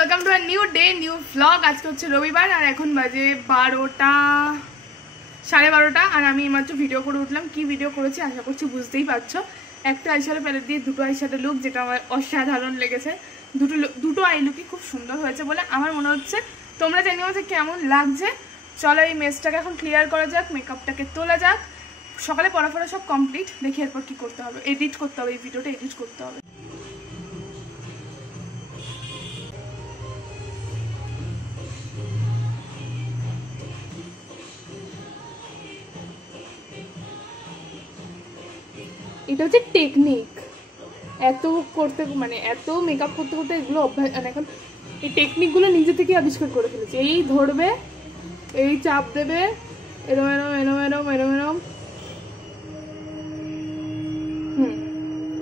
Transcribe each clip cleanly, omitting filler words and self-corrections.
Welcome to a new day new vlog. আজকে হচ্ছে রবিবার আর এখন বাজে 12টা 12:30 আর আমি এইমাত্র ভিডিও করে উঠলাম। কি ভিডিও করেছি আশা করছি বুঝতেই পারছো। একটা আইশ্যাডো প্যালেট দিয়ে দুটো আইশ্যাডো লুক, যেটা আমার অসাধারণ লেগেছে। দুটো আই লুকই খুব সুন্দর হয়েছে বলে আমার মনে হচ্ছে। তোমরা জানিও যে কেমন লাগছে। চলো এই মেসটাকে এখন ক্লিয়ার করা যাক, মেকআপটাকে তোলা যাক। সকালে পড়াফড়া সব কমপ্লিট, দেখি এরপর কি করতে হবে। এডিট করতে হবে, এই ভিডিওটা এডিট করতে হবে। এটা হচ্ছে টেকনিক, এত করতে মানে এত মেকআপ করতে করতে এগুলো অভ্যাস। এখন এই টেকনিকগুলো নিজে থেকে আবিষ্কার করে ফেলেছে। এই ধরবে, এই চাপ দেবে, এরম এরম এরম এরম এরম এরম,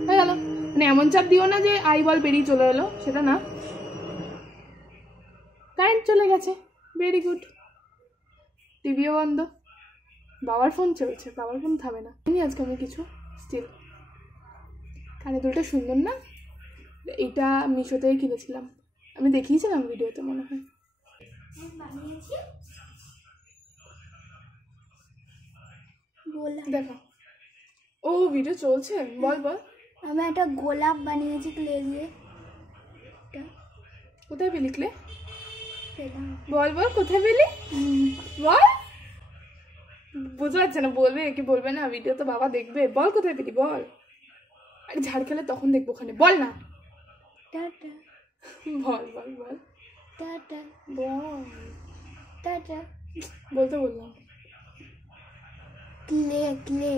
হয়ে গেল। মানে এমন চাপ দিও না যে আই বল বেরিয়ে চলে এলো, সেটা না। কারেন্ট চলে গেছে, ভেরি গুড। টিভিও বন্ধ, বাবার ফোন চলছে, বাবার ফোন থামে না। আজকে আমি কিছু স্টিল কানে দুলটা সুন্দর না? এইটা মিশোতেই কিনেছিলাম, আমি দেখিয়েছিলাম ভিডিওতে মনে হয়। দেখো, ও ভিডিও চলছে, বল বল। আমি একটা গোলাপ বানিয়েছি ক্লে দিয়ে। কোথায় পেলি ক্লে? বল বল কোথায় পেলি, বল। বুঝতে পারছে না, বলবে কি বলবে না, ভিডিও তো বাবা দেখবে। বল কোথায় পেলি বল। আরে ঝাড় খেলে তখন দেখবো ওখানে, বল না। টাটা বল বল বল, টাটা বল। টাটা বলতে বললাম। ক্লে ক্লে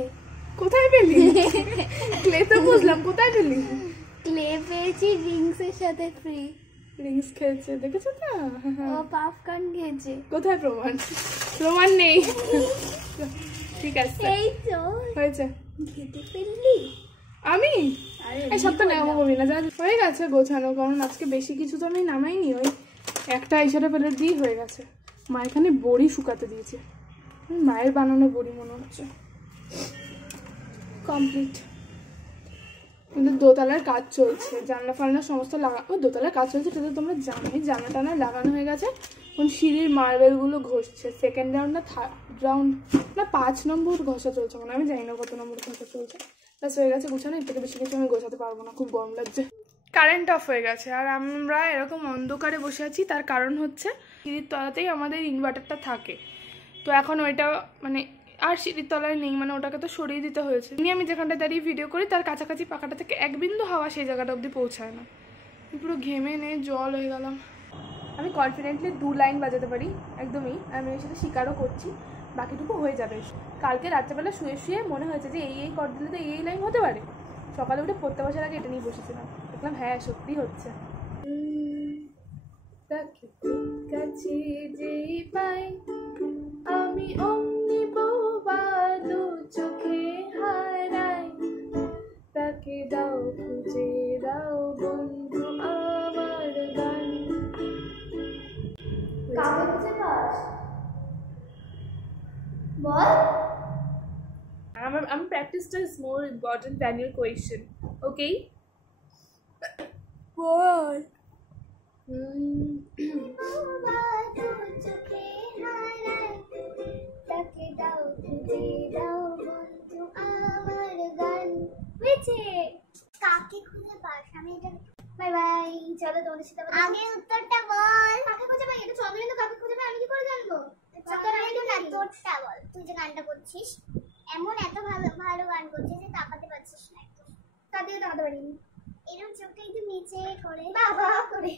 কোথায় পেলি? ক্লে তো বুঝলাম, কোথায় পেলি? ক্লে পেয়েছি রিংসের সাথে ফ্রি। রিংস খেয়েছে, দেখেছো তো? ও পপকর্ন খেয়েছে। কোথায় প্রমাণ? প্রমাণ নেই। ঠিক আছে, এই তো হয়েছে। খেতে ফেললি? আমি এই সব তো নেওয়া করি না, যা হয়ে গেছে গোছানো। কারণ আজকে বেশি কিছু তো আমি নামাইনি, ওই একটা আইশ্যাডো প্যালেট দিয়ে হয়ে গেছে। মা এখানে বড়ি শুকাতে দিয়েছে, মায়ের বানানো বড়ি মনে হচ্ছে। কমপ্লিট। কিন্তু দোতলার কাজ চলছে, জানলা ফালনা সমস্ত ও দোতলার কাজ চলছে, সেটা তোমরা জানোই। জানলা টানা লাগানো হয়ে গেছে, এখন সিঁড়ির মার্বেলগুলো ঘষছে। সেকেন্ড রাউন্ড না থার্ড রাউন্ড না 5 নম্বর ঘষা চলছে মনে, আমি জানি না কত নম্বর ঘষা চলছে। ব্যাস হয়ে গেছে গোছানো। এর থেকে বেশি কিছু আমি গোছাতে পারবো না, খুব গরম লাগছে। কারেন্ট অফ হয়ে গেছে আর আমরা এরকম অন্ধকারে বসে আছি। তার কারণ হচ্ছে সিঁড়ির তলাতেই আমাদের ইনভার্টারটা থাকে, তো এখন ওইটা মানে আর সিঁড়ির তলায় নেই, মানে ওটাকে তো সরিয়ে দিতে হয়েছে। আমি যেখানটা দাঁড়িয়ে ভিডিও করি তার কাছাকাছি পাখাটা থেকে এক বিন্দু হাওয়া সেই জায়গাটা অবধি পৌঁছায় না। পুরো ঘেমে নে জল হয়ে গেলাম। আমি কনফিডেন্টলি 2 লাইন বাজাতে পারি একদমই, আমি এর সাথে স্বীকারও করছি। বাকিটুকু হয়ে যাবে। কালকে রাত্রেবেলা শুয়ে শুয়ে মনে হয়েছে যে এই কর দিলে তো এই লাইন হতে পারে। সকালে উঠে পড়তে বসার আগে এটা নিয়ে বসেছিলাম, দেখলাম হ্যাঁ সত্যি হচ্ছে। তাকে কাছে যেই পাই আমি অমনি বোবা, দু চোখে হারাই। তাকে দাও খুঁজে দাও বন্ধু আমার গান। কাকে খুঁজে pass? Ball. I'm practice is more important than your question. Okay? বল। তাকে দাও খুঁজে দাও বন্ধু আমার গান। হয়েছে। কাকে খুঁজে পাস? আমি এটা বাই বাই। চলো তোমাদের সাথে আগে উত্তরটা বল। কাকে খুঁজে পাই? এটা চন্দ্রবিন্দু কাকে খুঁজে পাই আমি কি করে জানবো? চন্দ্রবিন্দু না, তোরটা বল। তুই যে গানটা করছিস, এমন এত ভালো ভালো গান করছিস যে তাকাতে পারছিস না একদম। কাঁদিয়ে তাকাতে পারিনি। এরকম চোখটা একটু নিচে করে বাবা করে।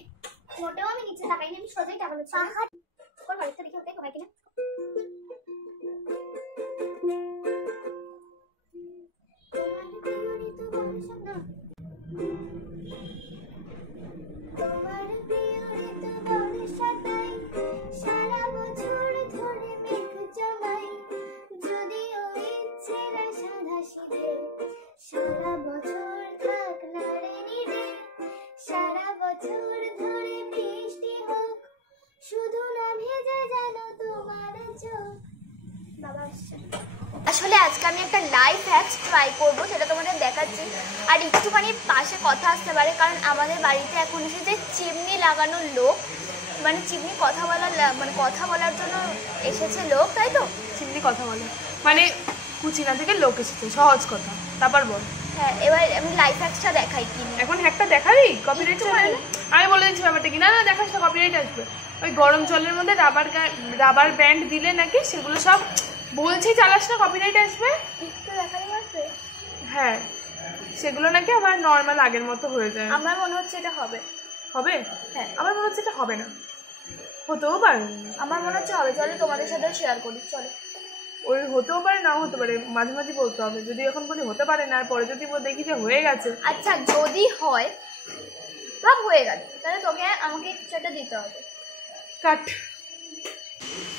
মোটেও আমি নিচে তাকাইনি, আমি সোজাই তাকালো। কোন পরীক্ষা দেখি ওটাই কমাই কিনা। তোমার প্রিয় ঋতু বর্ষাকাল, সারা বছর ধরে মেঘ জমাই। যদিও ইচ্ছেরা সাদা সিধে, সারা বছর থাক না রে নিরে। সারা বছর ধরে বৃষ্টি হোক, শুধু না ভেজে যেন তোমার চোখ। বাবা আসছে। আসলে আজকে আমি একটা লাইফ হ্যাকস ট্রাই করবো, সেটা তোমাদের দেখাচ্ছি। আর একটুখানি পাশে কথা আসতে পারে, কারণ আমাদের বাড়িতে এখন এসেছে চিমনি লাগানোর লোক, মানে চিমনি কথা বলার জন্য এসেছে লোক, তাই তো? চিমনি কথা বলে মানে কুচিনা থেকে লোক এসেছে, সহজ কথা। তারপর বল। হ্যাঁ, এবার আমি লাইফ হ্যাকসটা দেখাই। কি এখন হ্যাকটা দেখাবি? কপিরাইট চলে এলো। আমি বলে দিচ্ছি ব্যাপারটা কি। না না, দেখাস না, কপিরাইট আসবে। ওই গরম জলের মধ্যে রাবার ব্যান্ড দিলে নাকি সেগুলো সব বলছি চালাস না, কপিরাইট আসবে। হ্যাঁ, সেগুলো নাকি আবার নর্মাল আগের মতো হয়ে যায়। আমার মনে হচ্ছে এটা হবে। হবে? হ্যাঁ, আমার মনে হচ্ছে এটা হবে না, হতেও পারে। আমার মনে হচ্ছে হবে। চলো তোমাদের সাথে শেয়ার করি, চলো। ওই হতেও পারে, নাও হতে পারে, মাঝে মাঝে বলতে হবে। যদি এখন বলি হতে পারে না, আর পরে যদি দেখি যে হয়ে গেছে। আচ্ছা, যদি হয় ভাব হয়ে গেল, তাহলে তোকে আমাকে কিছু একটা দিতে হবে। কাট।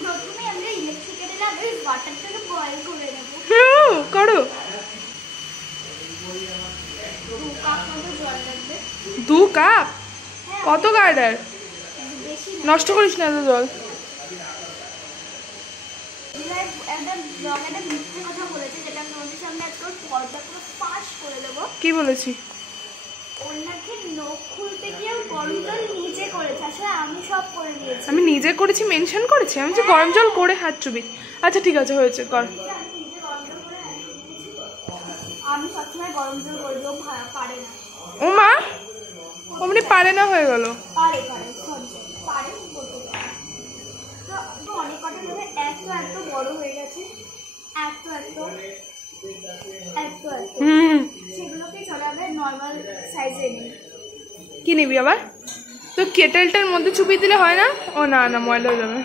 প্রথমে আমরা ইলেকট্রিক কেটেলে আগে ওয়াটারটাকে বয়েল করে নেব। করো। 2 কাপ মতো জল লাগবে। 2 কাপ? কত গার্ডার? বেশি নষ্ট করিস না এত জল। একটা ব্লগে মিথ্যে কথা বলেছে, যেটা আমি তোমাদের সামনে একটু পর্দা পুরো ফাঁস করে দেবো। কি বলেছি? ওনাকে নখ খুলতে গিয়ে গরম জল নিজে করেছে, আসলে আমি সব করে দিয়েছি। আমি নিজে করেছি মেনশন করেছি? আমি যে গরম জল করে হাত চুবি। আচ্ছা ঠিক আছে, হয়েছে, কর। আমি সবসময় গরম জল করে দিও, পারে না। ও মা, অমনি পারে না হয়ে গেল। পারে তো অনেক কথা ভেবে এত বড় হয়ে গেছে, এত সেগুলোকে চলে আবার নর্মাল সাইজে নিই। কি নিবি আবার? তো কেটেলটার মধ্যে চুপিয়ে দিলে হয় না? ও না না, ময়লা হয়ে যাবে।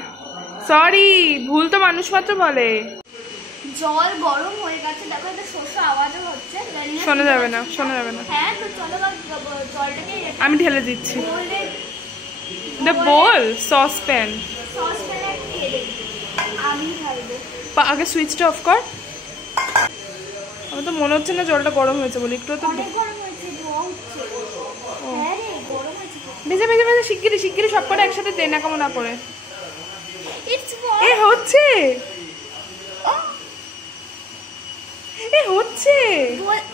সরি, ভুল তো মানুষ মাত্র বলে। জল গরম হয়ে গেছে, দেখো একটা শস্য আওয়াজও হচ্ছে। শোনা যাবে না, শোনা যাবে না। হ্যাঁ, তো চলো জলটাকে আমি ঢেলে দিচ্ছি। বোল সসপ্যান সসপ্যানে ঢেলে আমি ঢালবো। আগে সুইচটা অফ কর। আমার তো মনে হচ্ছে না জলটা গরম হয়েছে বলে। একটু তো অনেক গরম হয়েছে, ধোঁয়া উঠছে। হ্যাঁ রে, গরম হয়েছে। ভেজে ভেজে ভেজে শিগগিরি সব কটা একসাথে দে না, কেমন না করে। এ হচ্ছে, এ হচ্ছে।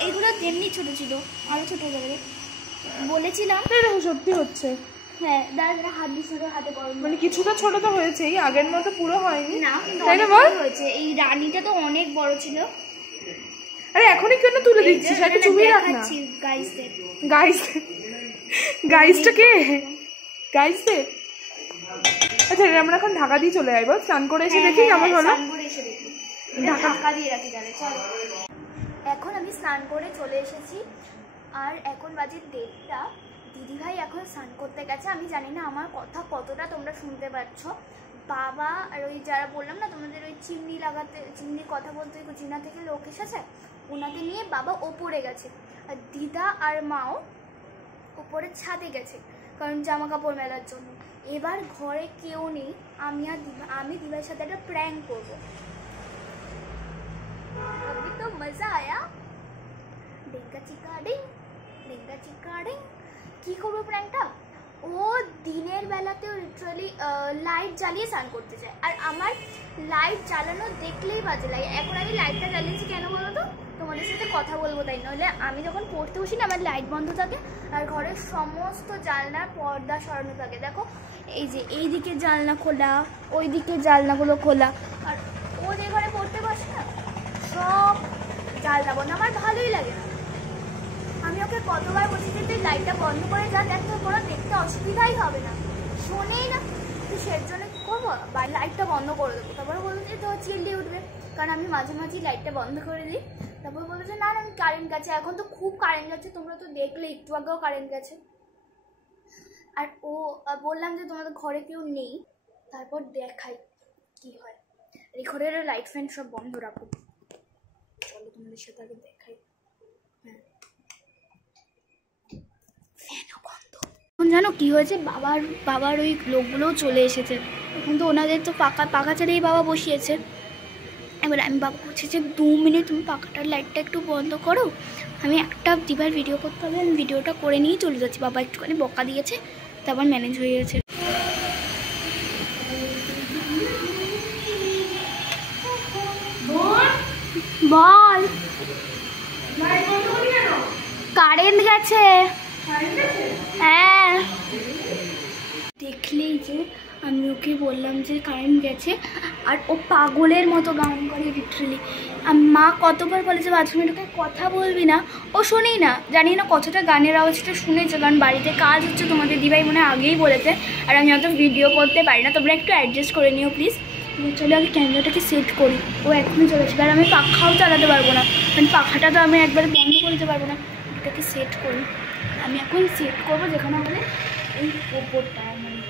এগুলো তেমনি ছোট ছিল, আরো ছোট হয়ে যাবে বলেছিলাম। দেখো সত্যি হচ্ছে। হ্যাঁ, দাদা হাত দিছিল, হাতে গরম। মানে কিছুটা ছোট তো হয়েছেই, আগের মতো পুরো হয়নি না, তাই না বল? হয়েছে। এই রানীটা তো অনেক বড় ছিল। আরে এখনই কেন তুলে দিচ্ছিস? একটা চুবিয়ে রাখ না। গাইসটা কে? গাইসদের। আচ্ছা, আমরা এখন ঢাকা দিয়ে চলে যাই, বল? স্নান করে এসে দেখি কেমন হলো। ঢাকা দিয়ে রাখি তাহলে, চল। এখন আমি স্নান করে চলে এসেছি, আর এখন বাজে 1:30টা। দিদিভাই এখন স্নান করতে গেছে। আমি জানি না আমার কথা কতটা তোমরা শুনতে পাচ্ছ। বাবা আর ওই যারা বললাম না তোমাদের, ওই চিমনি কথা বলতে কুচিনা থেকে লোক এসেছে, ওনাকে নিয়ে বাবা ওপরে গেছে, আর দিদা আর মাও ওপরে ছাদে গেছে, কারণ জামা কাপড় মেলার জন্য। এবার ঘরে কেউ নেই, আমি দিদিভাইয়ের সাথে একটা প্র্যাঙ্ক করবো। अभी तो मजा आया। डेंगा चिका डिंग। কি করবো প্র্যাঙ্কটা? ও দিনের বেলাতেও লিটারালি লাইট জ্বালিয়ে স্নান করতে চায়, আর আমার লাইট জ্বালানো দেখলেই বাজে লাগে। এখন আমি লাইটটা জ্বালিয়েছি কেন বলো তো? তোমাদের সাথে কথা বলবো তাই, নইলে আমি যখন পড়তে বসি না, আমার লাইট বন্ধ থাকে আর ঘরের সমস্ত জানলার পর্দা সরানো থাকে। দেখো, এই যে এই দিকে জানলা খোলা, ওই দিকে জানলাগুলো খোলা, আর ও যে ঘরে পড়তে বসে না, সব জানলা বন্ধ। আমার ভালোই লাগে না। আমি ওকে কতবার বলছি যে তুই লাইটটা বন্ধ করে যা, দেখ তোর কোনো দেখতে অসুবিধাই হবে না, শোনেই না। তো সের জন্য কী করবো, লাইটটা বন্ধ করে দেবো। তারপরে বললো যে তো চিল্লিয়ে উঠবে, কারণ আমি মাঝে মাঝেই লাইটটা বন্ধ করে দিই। তারপর বললো যে না আমি কারেন্ট গেছে, এখন তো খুব কারেন্ট যাচ্ছে, তোমরা তো দেখলে একটু আগেও কারেন্ট গেছে। আর ও বললাম যে তোমাদের ঘরে কেউ নেই, তারপর দেখাই কি হয়। এই ঘরের লাইট ফ্যান সব বন্ধ রাখো, চলো তোমাদের সাথে আগে দেখাই। হ্যাঁ, ফ্যানও বন্ধ। এখন জানো কি হয়েছে, বাবার ওই লোকগুলোও চলে এসেছে। এখন তো ওনাদের তো পাখা ছেড়েই বাবা বসিয়েছে। এবার আমি বাবা বলছি যে 2 মিনিট তুমি পাখাটার লাইটটা একটু বন্ধ করো, আমি একটা দিবার ভিডিও করতে হবে, আমি ভিডিওটা করে নিয়ে চলে যাচ্ছি। বাবা একটুখানি বকা দিয়েছে, তারপর ম্যানেজ হয়ে গেছে। বল। কারেন্ট গেছে। হ্যাঁ দেখলেই যে আমি ওকে বললাম যে কারেন্ট গেছে, আর ও পাগলের মতো গান করে লিটারালি। মা কতবার বলেছে বাথরুমে ঢুকে কথা বলবি না, ও শোনেই না। জানি না কতটা গানের আওয়াজটা শুনেছে, কারণ বাড়িতে কাজ হচ্ছে, তোমাদের দিভাই মনে আগেই বলেছে, আর আমি অত ভিডিও করতে পারি না, তোমরা একটু অ্যাডজাস্ট করে নিও প্লিজ। চলো আগে ক্যামেরাটাকে সেট করি। ও এখনই চলে আসবে, আর আমি পাখাও চালাতে পারবো না, কারণ পাখাটা তো আমি একবার বন্ধ করে দিতে পারবো না। এটাকে সেট করি, আমি এখন সেট করবো যেখানে আমাদের এই ওপরটা মানে।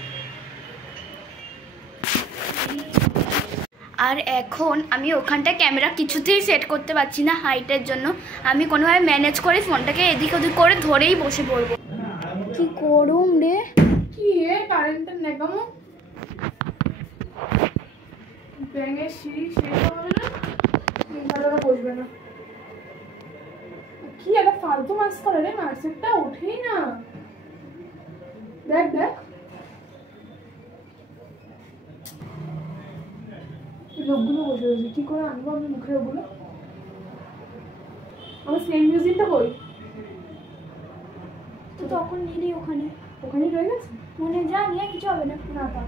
আর এখন আমি ওখানটায় ক্যামেরা কিছুতেই সেট করতে পারছি না হাইটের জন্য। আমি কোনোভাবে ম্যানেজ করে ফোনটাকে এদিক ওদিক করে ধরেই বসে পড়বো। কি গরম রে, কি রে কারেন্টের নেকামো। ব্যাঙের সিঁড়ি শেষ হবে না, ভালো বসবে না। কি একটা ফালতু মাছ করে রে, মাছেরটা ওঠেই না। দেখ দেখ লোকগুলো বসে রয়েছে, কি করে আনবো আমি মুখের ওগুলো। আমার সেম মিউজিকটা হই তো তখন নিলি ওখানে ওখানেই রয়ে গেছে। মনে যা নিয়ে কিছু হবে না। না তা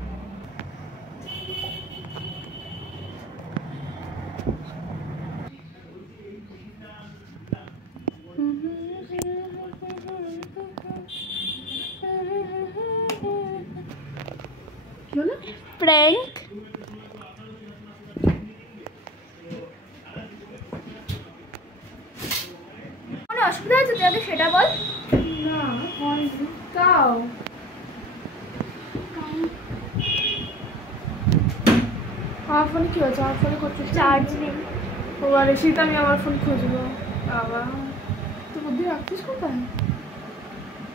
প্র্যাঙ্ক কোনো অসুবিধা আছে তোদের সেটা বল। না হয়নি তাও। আমার ফোনে কি হচ্ছে? আমার ফোনে করতে চার্জ নেই। ও আর এসেই তো আমি আমার ফোন খুঁজবো। বাবা তুই বুদ্ধি রাখছিস কোথায়?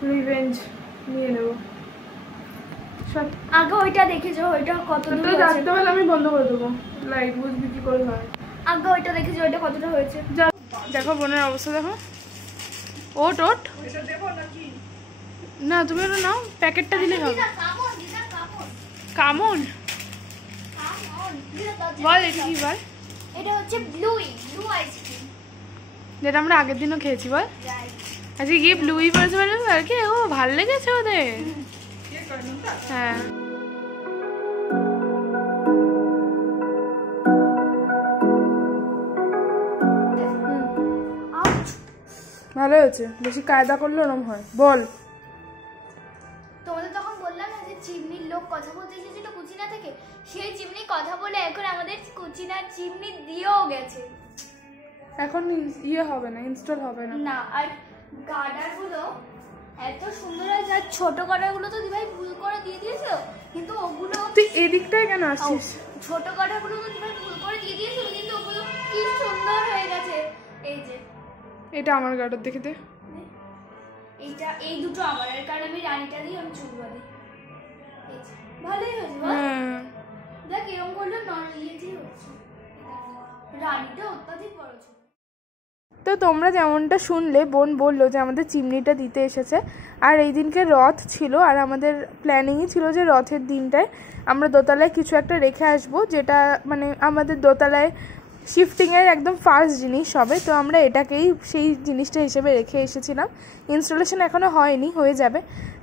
রিভেঞ্জ নিয়ে নেবো সব। আগে ওইটা দেখেছো, ওইটা কত দূর তো হয়েছে? রাখতে পারলে আমি বন্ধ করে দেবো লাইট, বুঝবি কি করে হয়। আগে ওইটা দেখেছো, ওইটা কতটা হয়েছে? যা দেখো বোনের অবস্থা দেখো। ওট ওট না তুমি ওটা নাও, প্যাকেটটা দিলে হবে। কামন বল এটা কি বল? এটা হচ্ছে ব্লু আইসক্রিম, যেটা আমরা আগের দিনও খেয়েছি বল। আজকে গিয়ে ব্লুই পড়েছে মানে আর কি ও ভাল লেগেছে ওদের। হ্যাঁ ভালো হয়েছে, বেশি কায়দা করলে ওরম হয়। বল তোমাদের তখন বললাম না যে চিমনির লোক কথা বলতে এসেছিল কুচিনা থেকে, সেই চিমনি কথা বলে এখন আমাদের কুচিনার চিমনি দিয়েও গেছে। এখন ইয়ে হবে না, ইনস্টল হবে না। না আর গার্ডার গুলো এত সুন্দর আছে, আর ছোট গার্ডার গুলো তো দিভাই ভুল করে দিয়ে দিয়েছিল, কিন্তু ওগুলো তুই এদিকটায় কেন আসছিস? ছোট গার্ডার গুলো তো দিভাই ভুল করে দিয়ে দিয়েছিল, কিন্তু ওগুলো কি সুন্দর হয়ে গেছে। এই যে এটা আমার গার্ডার দেখে দে। এইটা এই দুটো আমার, এর কারণে আমি রানীটা দিই, আমি চুল বাঁধি। এই যে ভালোই হয়েছে বল। হ্যাঁ দেখ এরকম করলে নর্মালি হচ্ছে, রানীটা অত্যাধিক বড় ছিল। তো তোমরা যেমনটা শুনলে, বোন বললো যে আমাদের চিমনিটা দিতে এসেছে, আর এই দিনকে রথ ছিল, আর আমাদের প্ল্যানিংই ছিল যে রথের দিনটায় আমরা দোতলায় কিছু একটা রেখে আসবো, যেটা মানে আমাদের দোতলায় শিফটিংয়ের একদম ফার্স্ট জিনিস হবে। তো আমরা এটাকেই সেই জিনিসটা হিসেবে রেখে এসেছিলাম। ইনস্টলেশন এখনও হয়নি, হয়ে যাবে।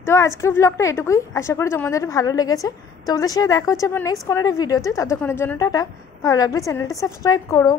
তো আজকের ব্লগটা এটুকুই, আশা করি তোমাদের ভালো লেগেছে। তোমাদের সাথে দেখা হচ্ছে আমার নেক্সট কোনো একটা ভিডিওতে। ততক্ষণের জন্য টাটা। ভালো লাগলে চ্যানেলটা সাবস্ক্রাইব করো।